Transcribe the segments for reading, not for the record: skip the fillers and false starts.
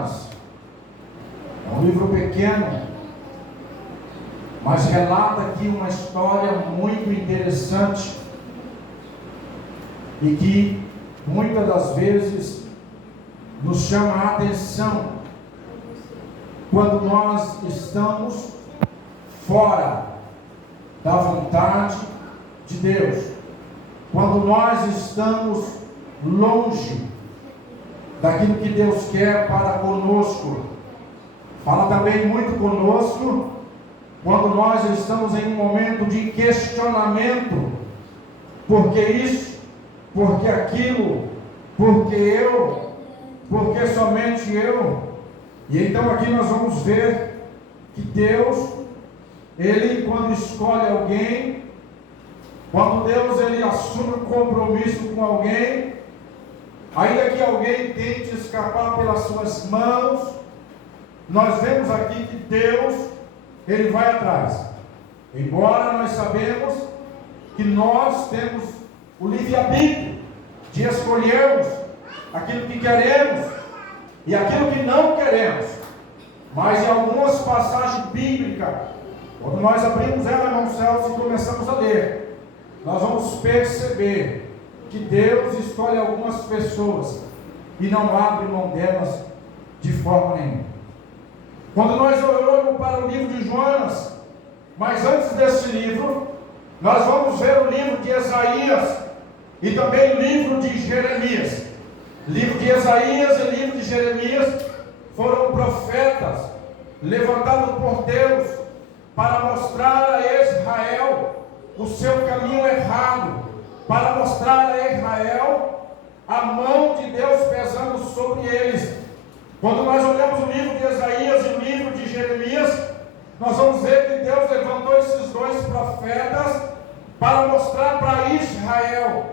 Jonas. É um livro pequeno, mas relata aqui uma história muito interessante e que muitas das vezes nos chama a atenção quando nós estamos fora da vontade de Deus, quando nós estamos longe daquilo que Deus quer para conosco. Fala também muito conosco quando nós estamos em um momento de questionamento: por que isso? Por que aquilo? Por que eu? Por que somente eu? E então aqui nós vamos ver que Deus, Ele quando escolhe alguém, quando Deus Ele assume um compromisso com alguém, ainda que alguém tente escapar pelas suas mãos, nós vemos aqui que Deus, Ele vai atrás. Embora nós sabemos que nós temos o livre-arbítrio de escolhermos aquilo que queremos e aquilo que não queremos, mas em algumas passagens bíblicas, quando nós abrimos ela, irmão Celso, e começamos a ler, nós vamos perceber que Deus escolhe algumas pessoas e não abre mão delas de forma nenhuma. Quando nós olhamos para o livro de Jonas, mas antes desse livro, nós vamos ver o livro de Isaías e também o livro de Jeremias. Livro de Isaías e livro de Jeremias foram profetas levantados por Deus para mostrar a Israel o seu caminho errado, para mostrar a Israel a mão de Deus pesando sobre eles. Quando nós olhamos o livro de Isaías e o livro de Jeremias, nós vamos ver que Deus levantou esses dois profetas para mostrar para Israel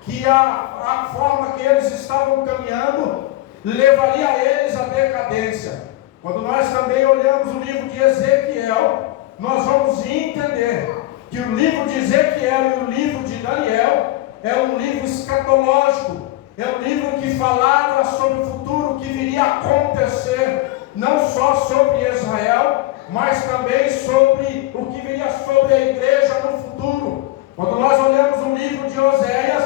que a forma que eles estavam caminhando levaria eles à decadência. Quando nós também olhamos o livro de Ezequiel, nós vamos entender que o livro de Ezequiel e o livro de Daniel é um livro escatológico, é um livro que falava sobre o futuro que viria a acontecer, não só sobre Israel, mas também sobre o que viria sobre a igreja no futuro. Quando nós olhamos o livro de Oséias,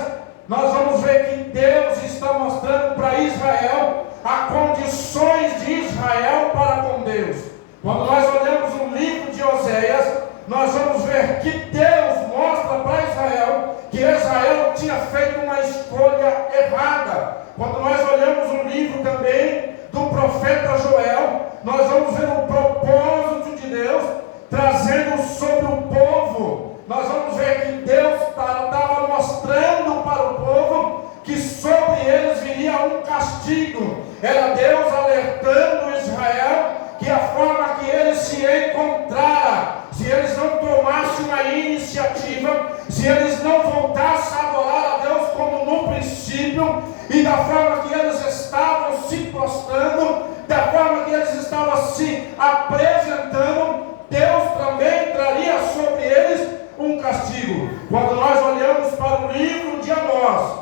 nós vamos ver que Deus está mostrando para Israel as condições de Israel para com Deus. Quando nós olhamos o livro de Oséias, nós vamos ver que Deus mostra para Israel que Israel tinha feito uma escolha errada. Quando nós olhamos o livro também do profeta Joel, nós vamos ver o propósito de Deus trazendo sobre o povo. Nós vamos ver que Deus estava mostrando para o povo que sobre eles viria um castigo. Era Deus alertando Israel que a forma que eles se encontraram, se eles não tomassem uma iniciativa, se eles não voltassem a adorar a Deus como no princípio, e da forma que eles estavam se postando, da forma que eles estavam se apresentando, Deus também traria sobre eles um castigo. Quando nós olhamos para o livro de Amós,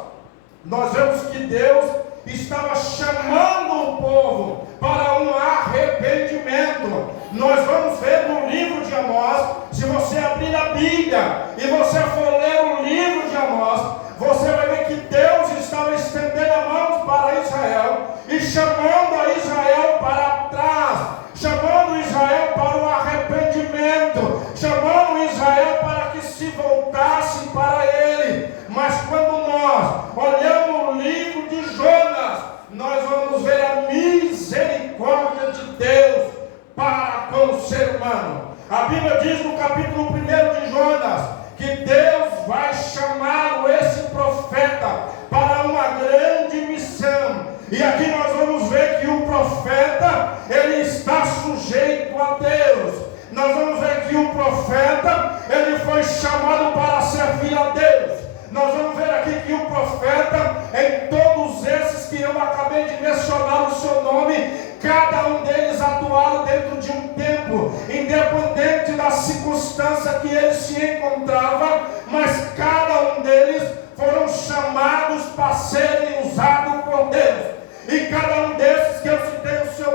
nós vemos que Deus estava chamando o povo para um arrependimento. Nós vamos ver no livro de Amós, se você abrir a Bíblia e você for ler o livro de Amós, você vai ver que Deus estava estendendo a mão para Israel e chamando a Israel para trás, chamando Israel para o arrependimento, chamando Israel para que se voltasse para Ele. Mas quando nós olhamos o livro de Jonas, nós vamos ver a misericórdia de Deus para com o ser humano. A Bíblia diz no capítulo 1 de Jonas que Deus vai chamar esse profeta para uma grande missão. E aqui nós vamos ver que o profeta, ele está sujeito a Deus. Nós vamos ver que o profeta, ele foi chamado para servir a Deus. Nós vamos ver aqui que o profeta, em todos esses que eu acabei de mencionar o seu nome, cada um deles atuaram dentro de um tempo, independente da circunstância que ele se encontrava, mas cada um deles foram chamados para serem usados por Deus. E cada um desses que eu citei o seu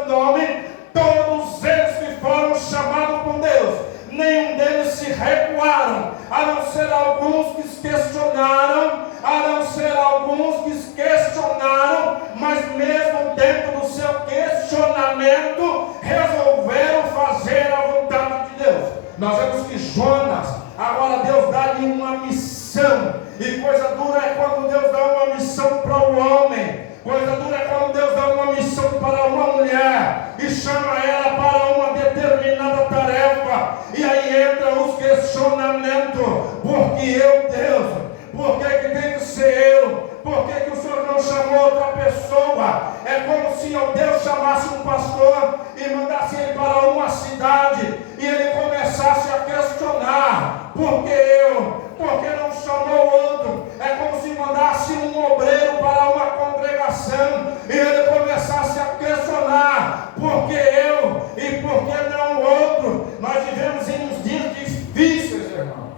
questionamento, resolveram fazer a vontade de Deus. Nós vemos que Jonas, agora Deus dá-lhe uma missão. E coisa dura é quando Deus dá uma missão para o homem. Coisa dura é quando Deus dá uma missão para uma mulher e chama ela para uma determinada tarefa. E aí entra os questionamentos. Por que eu, Deus? Por que tem que ser eu? Por que o Senhor não chamou outra pessoa? É como se Deus chamasse um pastor e mandasse ele para uma cidade e ele começasse a questionar: por que eu? Por que não chamou outro? É como se mandasse um obreiro para uma congregação e ele começasse a questionar: por que eu? E por que não outro? Nós vivemos em uns dias difíceis, irmãos.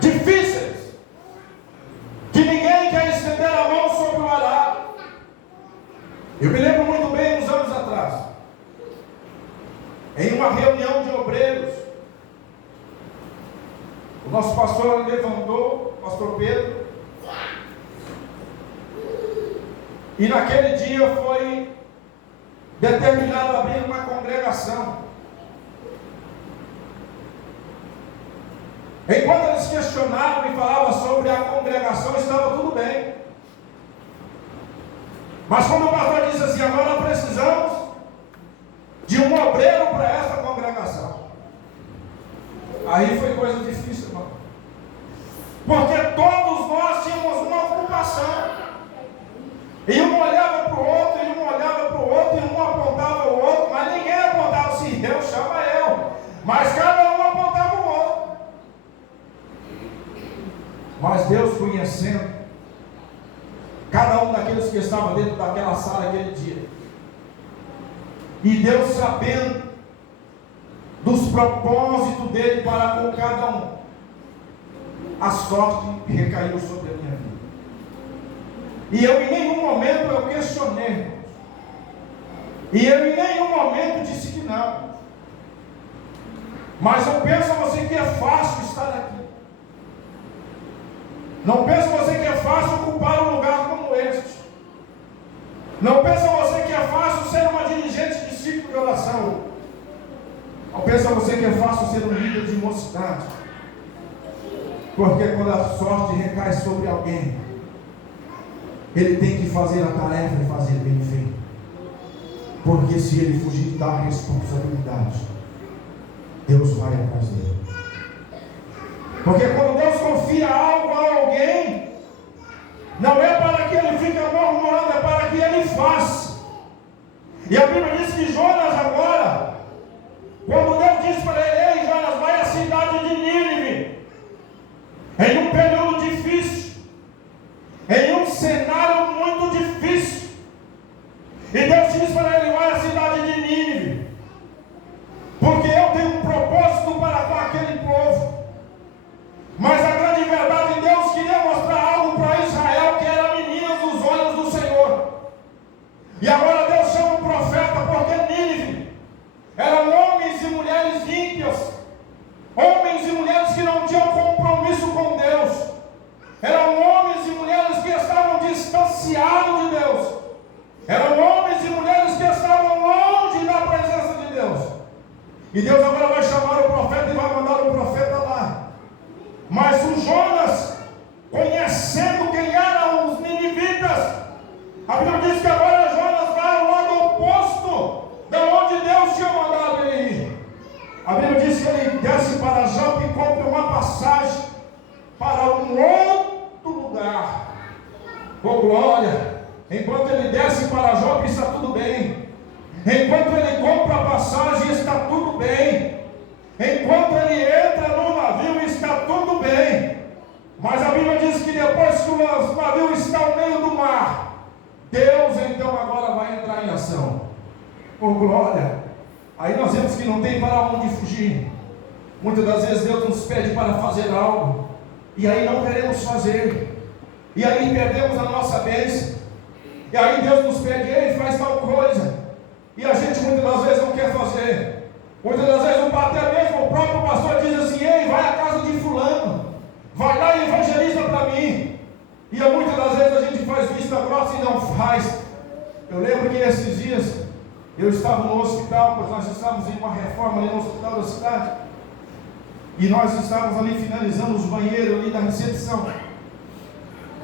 Difíceis. Que ninguém quer estender a mão sobre o arado. Eu me lembro muito bem, uns anos atrás, em uma reunião de obreiros, o nosso pastor levantou, pastor Pedro, e naquele dia foi determinado abrir uma congregação. Enquanto eles questionavam e falavam sobre a congregação, estava tudo bem. Mas quando o pastor disse assim: agora precisamos de um obreiro para essa congregação, aí foi coisa difícil, irmão. Porque todos nós tínhamos uma ocupação. E um olhava para o outro, e um olhava para o outro, e um apontava o outro, mas ninguém apontava assim: Deus chama eu. Mas cada um apontava o outro. Mas Deus conhecendo cada um daqueles que estavam dentro daquela sala aquele dia, e Deus sabendo dos propósitos dele para com cada um, a sorte recaiu sobre a minha vida. E eu em nenhum momento eu questionei, irmãos. E eu em nenhum momento disse que não. Mas não pensa você que é fácil estar aqui. Não pensa você que é fácil ocupar um lugar como este. Não pensa você que é fácil ser uma dirigente de ciclo de oração. Não pensa você que é fácil ser um líder de mocidade. Porque quando a sorte recai sobre alguém, ele tem que fazer a tarefa e fazer bem feito. Porque se ele fugir da responsabilidade, Deus vai atrás dele. Porque quando Deus confia algo a alguém, não é para que ele fique murmurando, é para que ele faça. E a Bíblia diz que Jonas agora, quando Deus disse para ele: ei Jonas, vai à cidade de Nínive, em um período difícil, em um cenário muito difícil, e Deus disse para ele: vai à cidade de Nínive, porque eu tenho um propósito para com aquele povo. Mas a grande verdade, Deus queria mostrar algo para Israel, que era menina dos olhos do Senhor. E agora Deus chama o profeta, porque Nínive eram homens e mulheres ímpios, homens e mulheres que não tinham compromisso com Deus, eram homens e mulheres que estavam distanciados de Deus, eram homens e mulheres que estavam longe da presença de Deus. E Deus agora vai chamar o profeta e vai mandar o profeta lá. Mas o Jonas, conhecendo quem eram os ninivitas, a Bíblia diz que agora Jonas vai ao lado oposto de onde Deus tinha mandado ele ir. A Bíblia diz que ele desce para Jope e compra uma passagem para um outro lugar. Oh glória! Enquanto ele desce para Jope, está tudo bem. Enquanto ele compra a passagem, está tudo bem. Enquanto ele entra no navio, está tudo bem. Mas a Bíblia diz que depois que o navio está no meio do mar, Deus então agora vai entrar em ação. Oh glória! Aí nós vemos que não tem para onde fugir. Muitas das vezes Deus nos pede para fazer algo, e aí não queremos fazer, e aí perdemos a nossa bênção. E aí Deus nos pede: ei, faz tal coisa, e a gente muitas das vezes não quer fazer. Muitas das vezes até mesmo o próprio pastor diz assim: ei, vai à casa de fulano, vai lá e evangeliza para mim. E muitas das vezes a gente faz vista grossa e não faz. Eu lembro que esses dias Eu estava no hospital, pois nós estávamos em uma reforma ali no hospital da cidade. E nós estávamos ali finalizando os banheiros ali da recepção.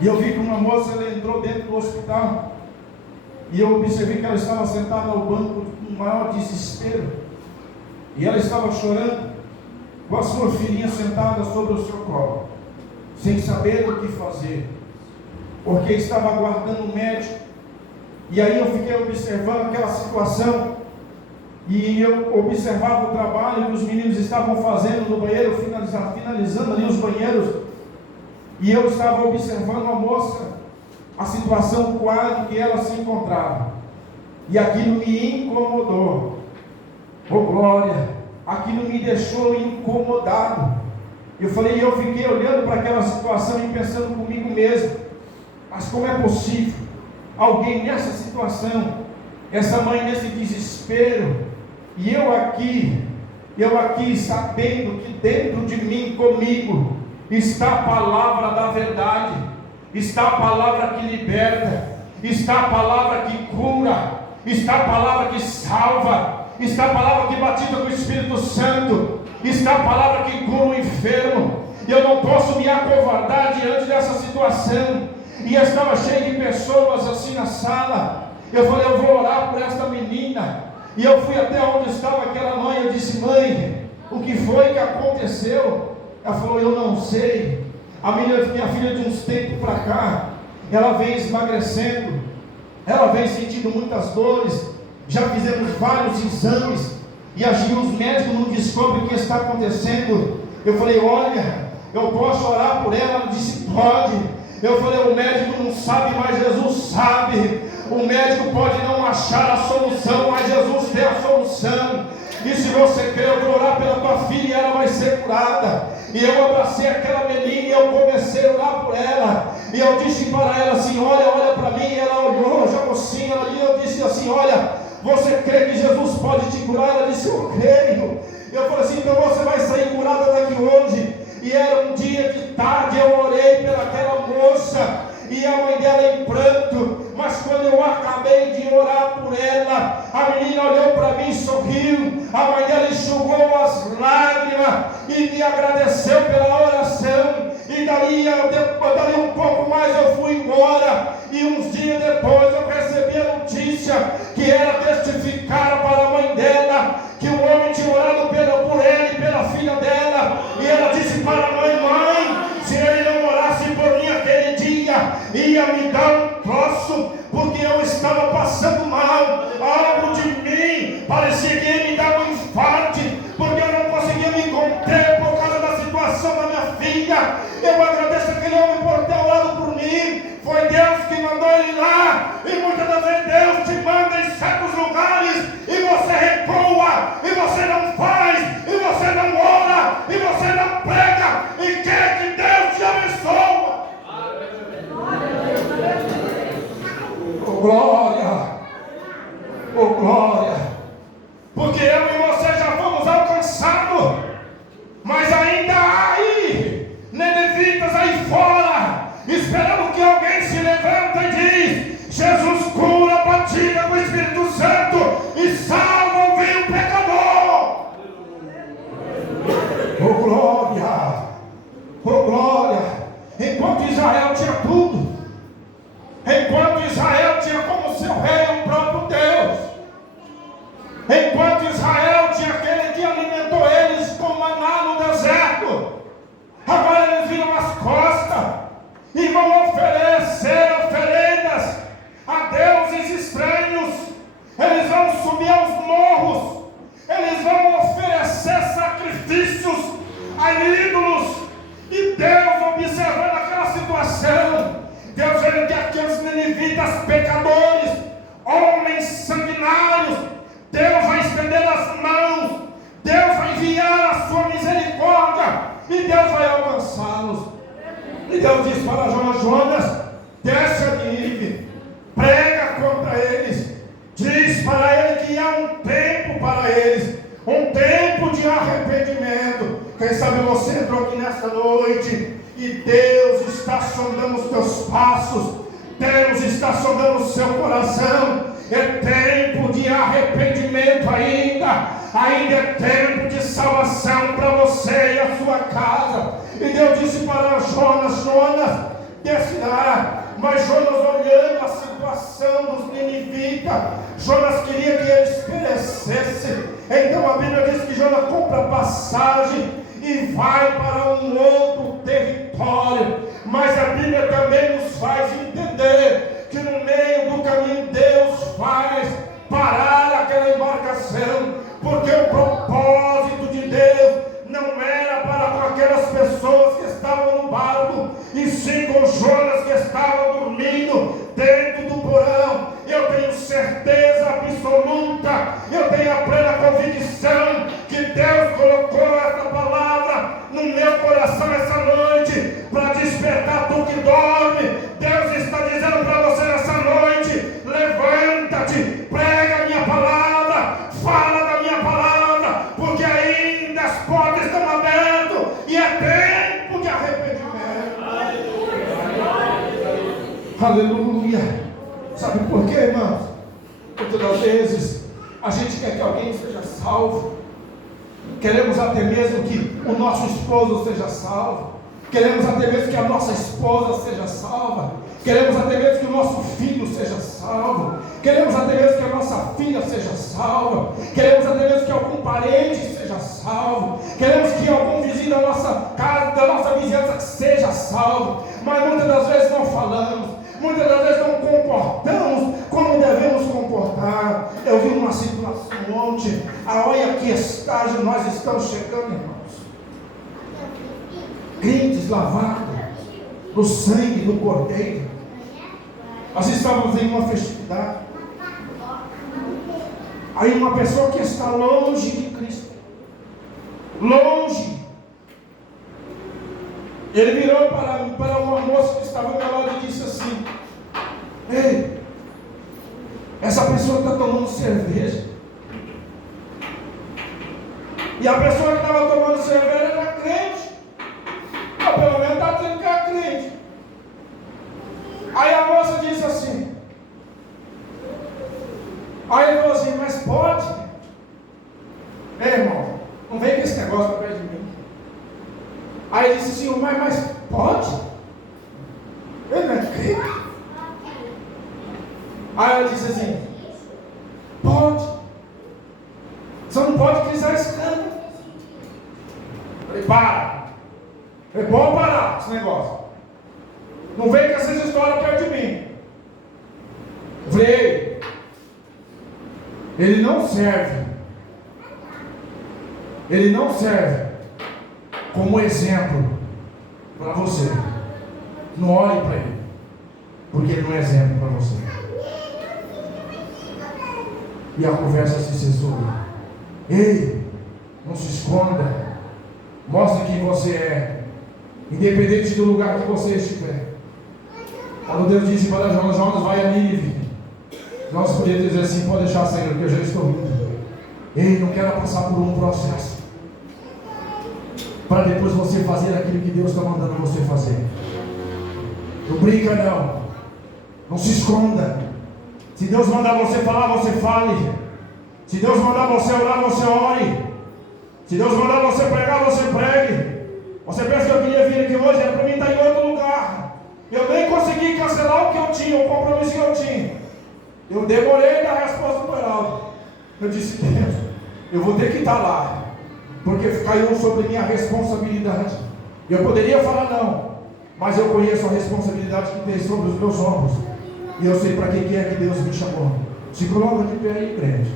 E eu vi que uma moça, ela entrou dentro do hospital. E eu observei que ela estava sentada ao banco com maior desespero. E ela estava chorando, com a sua filhinha sentada sobre o seu colo, sem saber o que fazer, porque estava aguardando o médico. E aí eu fiquei observando aquela situação, e eu observava o trabalho que os meninos estavam fazendo no banheiro, finalizando ali os banheiros, e eu estava observando a moça, a situação, o quadro que ela se encontrava, e aquilo me incomodou. Oh glória, aquilo me deixou incomodado. Eu fiquei olhando para aquela situação e pensando comigo mesmo, mas como é possível alguém nessa situação, essa mãe nesse desespero, e eu aqui sabendo que dentro de mim, comigo, está a palavra da verdade, está a palavra que liberta, está a palavra que cura, está a palavra que salva, está a palavra que batiza com o Espírito Santo, está a palavra que cura o enfermo. E eu não posso me acovardar diante dessa situação. E estava cheio de pessoas assim na sala. Eu falei, eu vou orar por esta menina. E eu fui até onde estava aquela mãe. Eu disse, mãe, o que foi que aconteceu? Ela falou, eu não sei. Minha filha, de uns tempos para cá, ela vem esmagrecendo, ela vem sentindo muitas dores. Já fizemos vários exames, e os médicos não descobrem o que está acontecendo. Eu falei, olha, eu posso orar por ela? Ela disse, pode. Eu falei, o médico não sabe, mas Jesus sabe. O médico pode não achar a solução, mas Jesus tem a solução. E se você quer, eu vou orar pela tua filha e ela vai ser curada. E eu abracei aquela menina e eu comecei a orar por ela. E eu disse para ela assim, olha para mim. E ela olhou, já mocinha ali, eu disse assim, olha, você crê que Jesus pode te curar? Ela disse, eu creio. Eu falei assim, então você vai sair curada daqui hoje. E era um dia de tarde, eu orei pelaquela moça, e a mãe dela em pranto. Mas quando eu acabei de orar por ela, a menina olhou para mim e sorriu. A mãe dela enxugou as lágrimas e me agradeceu pela oração. E dali um pouco mais eu fui embora. E uns dias depois eu recebi a notícia que ela testificara para a mãe dela que o homem tinha orado por ela e pela filha dela. E ela disse para a mãe, se ele não orasse por mim aquele dia, ia me dar um troço, porque eu estava passando mal. Algo de mim parecia que ia me dar um infarto, porque eu não conseguia me conter por causa da situação da minha filha. Eu agradeço aquele homem por ter orado por mim. Foi Deus que mandou ele lá. E muitas das vezes Deus te manda em certos lugares e você recua, e você não faz, e você não ora, e você não prega, e quer que Deus te abençoe. Oh glória, oh glória, porque eu e você já fomos alcançados, mas ainda há aí nenevitas aí fora, esperando que alguém se levanta e diz, Jesus cura, batiza com o Espírito Santo e salva o vil pecador. Oh glória, oh glória. Enquanto Israel tinha tudo, enquanto Israel tinha como seu rei o próprio Deus, enquanto Israel tinha aquele que alimentou eles com maná no deserto, agora eles viram as costas e vão oferecer oferendas a deuses estranhos. Eles vão subir aos morros, eles vão oferecer sacrifícios a ídolos. E Deus, observando aquela situação, Deus vendo que aqueles ninivitas pecadores, homens sanguinários, Deus vai estender as mãos, Deus vai enviar a sua misericórdia, e Deus vai alcançá-los. E Deus diz para Jonas, desce a Nínive, prega contra eles, diz para ele que há um tempo para eles, um tempo de arrependimento. Quem sabe você entrou aqui nesta noite e Deus está sondando os teus passos, Deus está sondando o seu coração. É tempo de arrependimento. ainda é tempo de salvação para você e a sua casa. E Deus disse para Jonas: Jonas, desce lá. Mas Jonas, olhando a situação dos ninivitas, Jonas queria que eles perecessem. Então a Bíblia diz que Jonas compra passagem e vai para um outro território. Mas a Bíblia também nos faz entender que no meio do caminho Deus faz parar aquela embarcação, porque o propósito de Deus não era para com aquelas pessoas que estavam no barco, e sim com Jonas, que estava dormindo dentro do porão. Eu tenho certeza absoluta, eu tenho a plena convicção que Deus colocou essa palavra no meu coração essa noite para despertar tu que dorme. Deus está dizendo para você essa noite: levanta-te, prega a minha palavra, fala da minha palavra, porque ainda as portas estão abertas e é tempo de arrependimento. Aleluia. Sabe por quê, irmãos? Muitas das vezes a gente quer que alguém seja salvo. Queremos até mesmo que o nosso esposo seja salvo. Queremos até mesmo que a nossa esposa seja salva. Queremos até mesmo que o nosso filho seja salvo. Queremos até mesmo que a nossa filha seja salva. Queremos até mesmo que algum parente seja salvo. Queremos que algum vizinho da nossa casa, da nossa vizinhança seja salvo. Mas muitas das vezes não falamos. Muitas das vezes não comportamos como devemos comportar. Eu vi uma situação ontem. Olha que estágio nós estamos chegando, irmãos. Crentes lavados no sangue do Cordeiro. Nós estávamos em uma festividade. Aí uma pessoa que está longe de Cristo, longe, ele virou para uma moça que estava ao meu lado e disse assim: ei, essa pessoa está tomando cerveja. E a pessoa que estava tomando cerveja era crente. Ou pelo menos está dizendo que é crente. Aí a moça disse assim, aí ele falou assim: mas pode? Ei, irmão, não vem com esse negócio para perto de mim. Aí ele disse assim: mas pode? Ele não é crente? Aí ela disse assim: pode. Só não pode criar escândalo. Eu falei: para. É bom parar esse negócio. Não vem com essas histórias perto de mim. Eu falei: ei, ele não serve. Ele não serve como exemplo para você. Não olhe para ele, porque ele não é exemplo para você. E a conversa se cessou. Ei, não se esconda. Mostre quem você é, independente do lugar que você estiver. Quando Deus disse para Jonas: Jonas, vai a Nínive, nós podíamos dizer assim: pode deixar, Senhor, porque eu já estou indo. Ei, não quero passar por um processo para depois você fazer aquilo que Deus está mandando você fazer. Não brinca não. Não se esconda. Se Deus mandar você falar, você fale. Se Deus mandar você orar, você ore. Se Deus mandar você pregar, você pregue. Você pensa que eu queria vir aqui hoje? Era para mim estar em outro lugar. Eu nem consegui cancelar o que eu tinha, o compromisso que eu tinha. Eu demorei na resposta do Heraldo. Eu disse: Deus, eu vou ter que estar lá, porque caiu sobre minha responsabilidade. Eu poderia falar não, mas eu conheço a responsabilidade que tem sobre os meus ombros, e eu sei para que é que Deus me chamou. Se coloca de pé aí, crente.